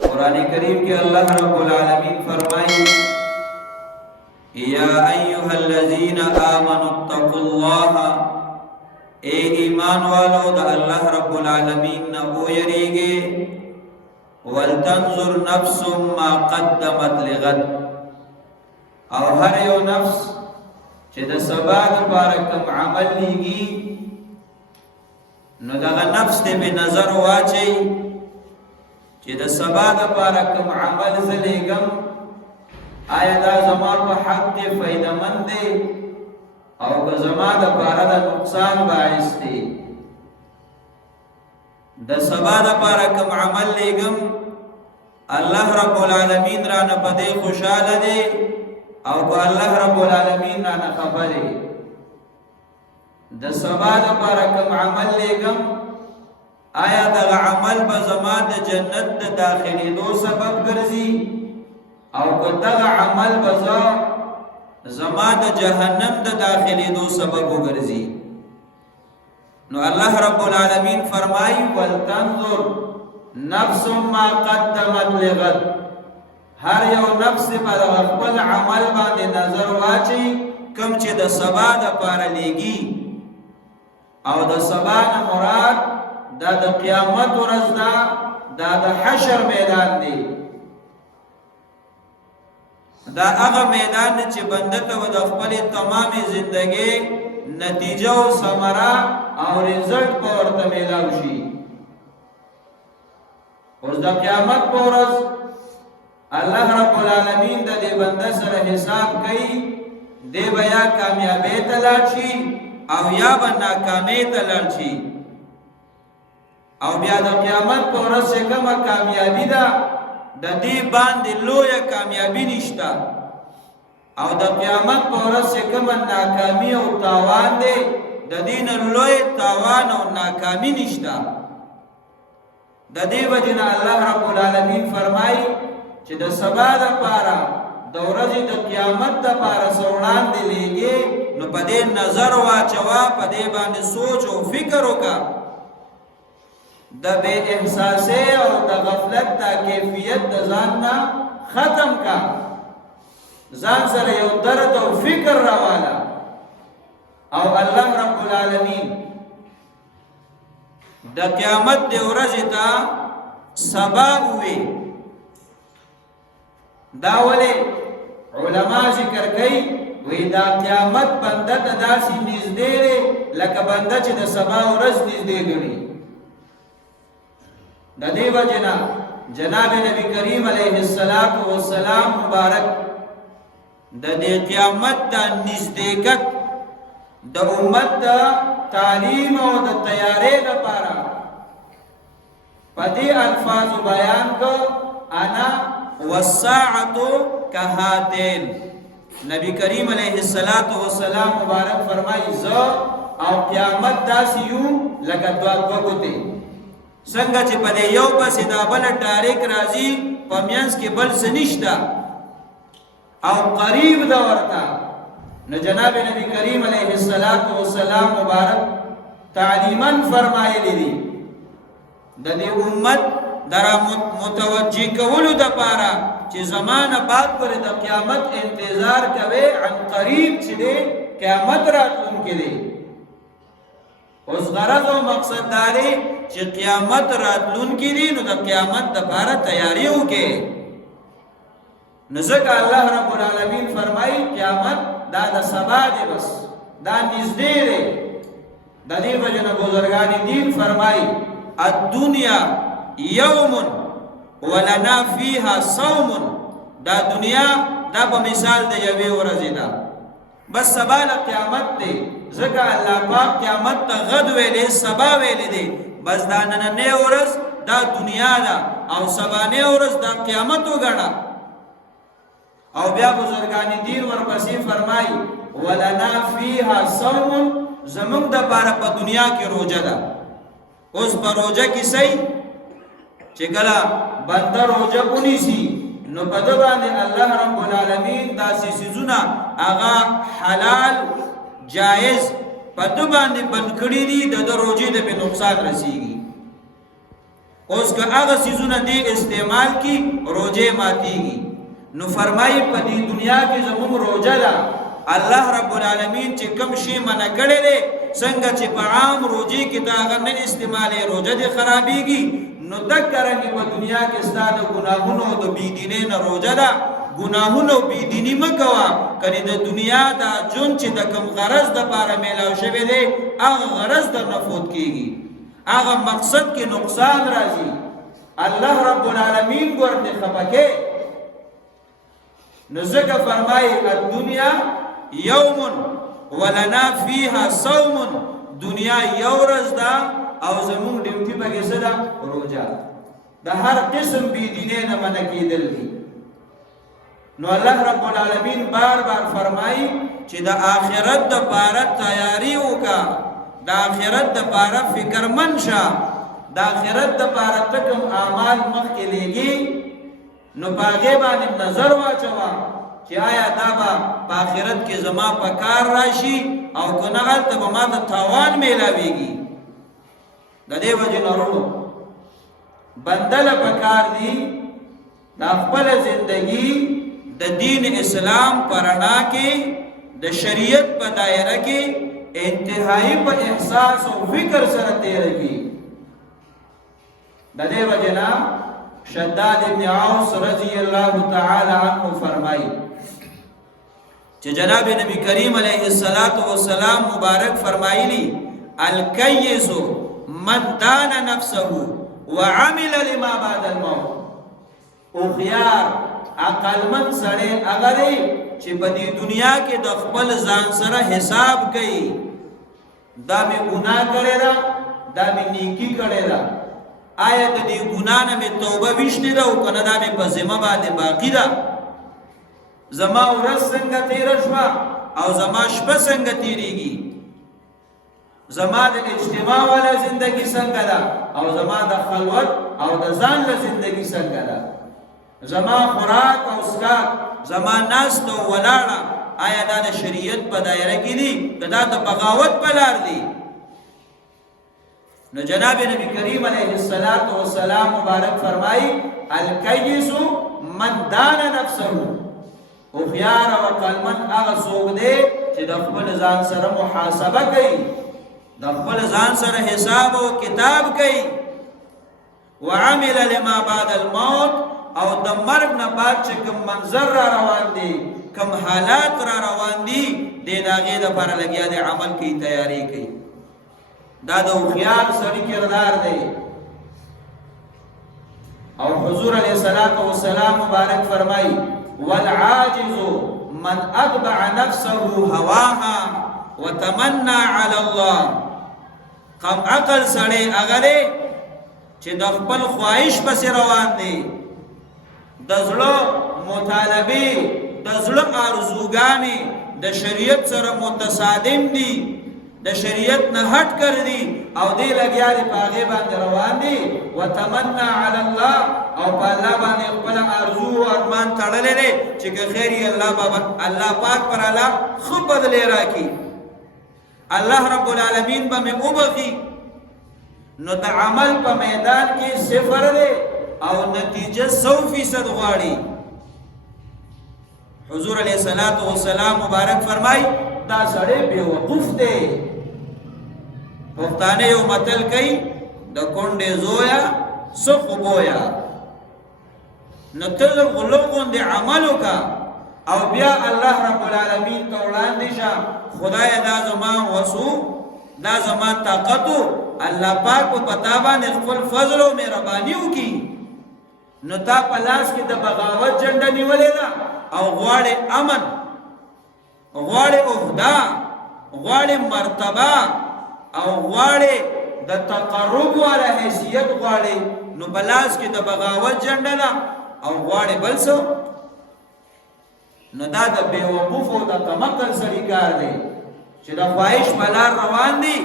قرآن کریم کے اللہ رب العالمین فرمائی یا ایہا الذین آمنوا اتقوا اللہ، اے ایمان والو دا اللہ رب العالمین نبو یریگے، ولتنظر نفس ما قدمت لغد، او ہر یو نفس چه دا سبا دا پارکم عمل لیگی نو دا نفس دے بے نظر واچی چه دا سبا دا پارکم عمل زلیگم آیا دا زمان پا حق دے فائدہ مند دے او که زمان دا پارا دا نقصان باعث دے دا سبا دا پارکم عمل لیگم اللہ رب العالمین رانا پدے خوشحال دے او که اللہ رب العالمین رانا خبر دے دا سبا دا پارکم عمل لیگم آیا دا عمل با زمان دا جنت دا داخلی دو سبب گرزی او که دا عمل بزا زمان دا جہنم دا داخلی دو سبب گرزی نو اللہ رب العالمین فرمائی وَلْتَنْظُرْ نفس ما قدمت لغد، ہر یو نفس پر خپل عمل باندې نظر واچي کم چې د سبا د پاره لیږي او د سبا نه مراد دا د قیامت ورځ ده، دا د حشر میدان دی، دا هغه میدان چې بنده ته د خپل تمامي زندگی نتیجه او ثمره او رزلټ په ورته میلاو شي. اوس د قیامت په ورځ الله رب العالمین د دې بنده سره حساب کوي، دی به یا کامیابی ته لاړ شي او یا به ناکامۍ ته لاړ شي، او بیا د قیامت په ورځ چې کومه کامیابي ده د دې باندې لویه کامیابي نشته، او د قیامت په ورځ چې کومه ناکامي او تاوان دی د دې نه لوی تاوان او ناکامي نشته. د دې وجې نه الله رب العالمین فرمایي چې د سبا دپاره د ورځې د قیامت دپاره څه وړاندې لیږې نو په دې نظر واچوه، په دې باندې سوچ او فکر وکړه، د بے احساسي او د غفلت دا کیفیت د ځان نه ختم کا، ځان سره یو درد او فکر راواله. او الله رب العالمین د قیامت د ورځې ته سبا وي، دا ولې علما ذکر کوي وی دا قیامت بنده ته داسې نږدې دی لکه بنده چې د سبا ورځ نږدې ګڼي. د دې وجې نه جناب نبی کریم علیه السلام مبارک د دې قیامت د نزدېکت د امت د تعلیم او د تیارې لپاره په دې الفاظ بیان کو انا والساعة كهاتين. نبی کریم علیه السلام مبارک فرمایي زه او قیامت داسې یو لکه دوه ګوتې، څنګه چې په دې یو پسې دا بل ډایرک راځي په میانس کې بل څه نشته او قریب ده ورته. نو جناب نبی کریم علیه السلام مبارک تعلیما فرمایلی دي د دې امت درا متوجه کولو د پاره چې زمانه بعد پر د قیامت انتظار کوي، عن قریب چې دی قیامت راتلونکې دی. اوس غرض او مقصد داري چې قیامت راتلونکې دی نو د قیامت لپاره تیاری وکړي. نو ځکه الله رب العالمین فرمایي قیامت دا د سبا دی، بس دا نږدې دی. د دې وجه نه بزرګان دین فرمایي الدنیا یوم ولنا فیها صوم، دا دنیا دا په مثال د یوې ورځې ده، بس سبا له قیامت دی. ځکه الله پاک قیامت ته غد ویلې سبا ویلې دی، بس دا نننۍ ورځ دا دنیا ده او سبانۍ ورځ دا قیامت وګڼه. او بیا بزرگان دین ورپسې فرمایي ولنا فیها صوم، زمونږ دپاره په دنیا کې روژه ده. اوس په روژه کې صحیح چې کله بنده روژه ونیسي نو په ده باندې الله رب العالمین داسې څیزونه هغه حلال جایز په ده باندې بند کړي دي د ده روژې ته پې نقصان رسیږي. اوس که هغه سیزونه دی استعمال کی روزه ماتیږي. نو فرمایي په دې دنیا کې زموږ روزه ده الله رب العالمین چې کوم شی منع کړی دی څنګه چې په عام روزي کې دا هغه نه استعمالي روزه دې خرابېږي نو دکرنګ په دنیا کې ستاسو ګناهونو د بيدینې نه روزه ده ګناهونو بيدینی مکوا کړي د دنیا دا جون چې د کوم غرض د پاره میلاو شوی دی هغه غرض د نفوت کیږي هغه مقصد کې نقصان راځي الله رب العالمین ورته خپکه نو ځکه فرمایي الدنيا يوم ولنا فيها صوم دنیا یو ورځ ده او زمون ډیوټي پکې څه ده روزه د هر قسم بيدینه نه منع کېدل دي نو الله رب العالمین بار بار فرمایي چې د آخرت د پاره تیاری وکا د آخرت د پاره فکر منشه د آخرت د پاره تکم اعمال مخکې لګي نو باغې باندې نظر واچوا چې آیا دا به په آخرت کې زما په کار راشي او کنه هلته به ما ته تاوان میلاویږي د دې وجې نه ورونو بندله په کار دي د خپل زندگی د دین اسلام پرانا کې د شریعت په دایره کې انتهایی په احساس او فکر سره تیرېږي د دې وجې نه شداد ابن عوس رضی الله تعالی عنہ فرمایي چې جناب نبی کریم علیه الصلاۃ والسلام مبارک فرمایلی الکیس من دان نفسه وعمل لما بعد الموت او خيار عقل من سره اگر چې په دې دنیا کې د خپل ځان سره حساب کوي دا به ګناه کړی دا دا به نیکی کړی دا آیا د دې ګناه نه مې توبه وشته دا او کنه دا مې په ذمہ باندې باقی ده زما ورځ څنګه تیر شوه او زما شپه څنګه تیریږي زما د اجتماع والا زندگی څنګه ده او زما د خلوت او د ځان له زندگی څنګه ده زما خوراک او اسکاک زما ناست او ولاړه آیا دا د شریعت په دایره کې دي دا د بغاوت په لار دي نو جناب نبی کریم علیه الصلاۃ والسلام مبارک فرمایي الکیس من دان نفسه او خيار او عقلمن هغه څوک دی چې د خپل ځان سره محاسبه کوي د خپل ځان سره حساب او کتاب کوي وعمل لما بعد الموت او د مرګ نه بعد چې کوم منظر را روان دي کوم حالات را روان دي د هغه لپاره لګیا دي عمل کوي تیاری کوي دا د خيار سړي کردار دی او حضور علیه الصلاۃ والسلام مبارک فرمایي والعاجز من اتبع نفسه هواها وتمنى على الله کم عقل سړی هغه چې د خپل خواهش پس روان دی د زړه مطالبه د زړه ارزوګانی د شریعت سره متصادم دي د شریعت نه هټ کړ دي او دې لګیا دي پاغه باندې روان دي وتمنى على الله او په الله باندې خپل ارزو او ارمان تړلې دي چې خیری الله بابا الله پاک پر الله خو بدلې راکې الله رب العالمین به مې وبخي نو د عمل په میدان کې صفر دی او نتیجه 100% غواړي حضور علیه الصلاۃ والسلام مبارک فرمای دا سړی بیوقوف دی پښتانه یو متل کوي د کونډې زویا سخ بویا نتل غلوغون دی عملو کا او بیا الله رب العالمین ته وړاندې شه خدای دا زما وسو دا زما طاقتو الله پاک په پتا باندې خپل فضل او مهرباني وکي نو تا پلاس کې د بغاوت جنډه نیولې ده او غواړي امن غواړي عہده غواړي مرتبه او غواړي د تقرب ولا حیثیت غواړي نو پلاس کې د بغاوت جنډه ده او غواړي بل څه نو دا د بیوقوف او د تمکن سړي کار دی چې د خواهش په لار روان دي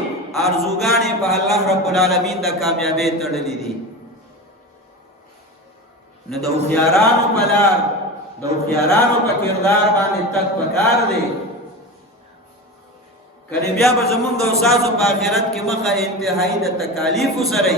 ارزوګانې په الله رب العالمین د کامیابی تړلې دي نو د خيارانو په لار د خيارانو په کردار باندې تک پکار دی کله بیا به زمونږ د استاد په آخرت کې مخه انتهایی د تکالیف سره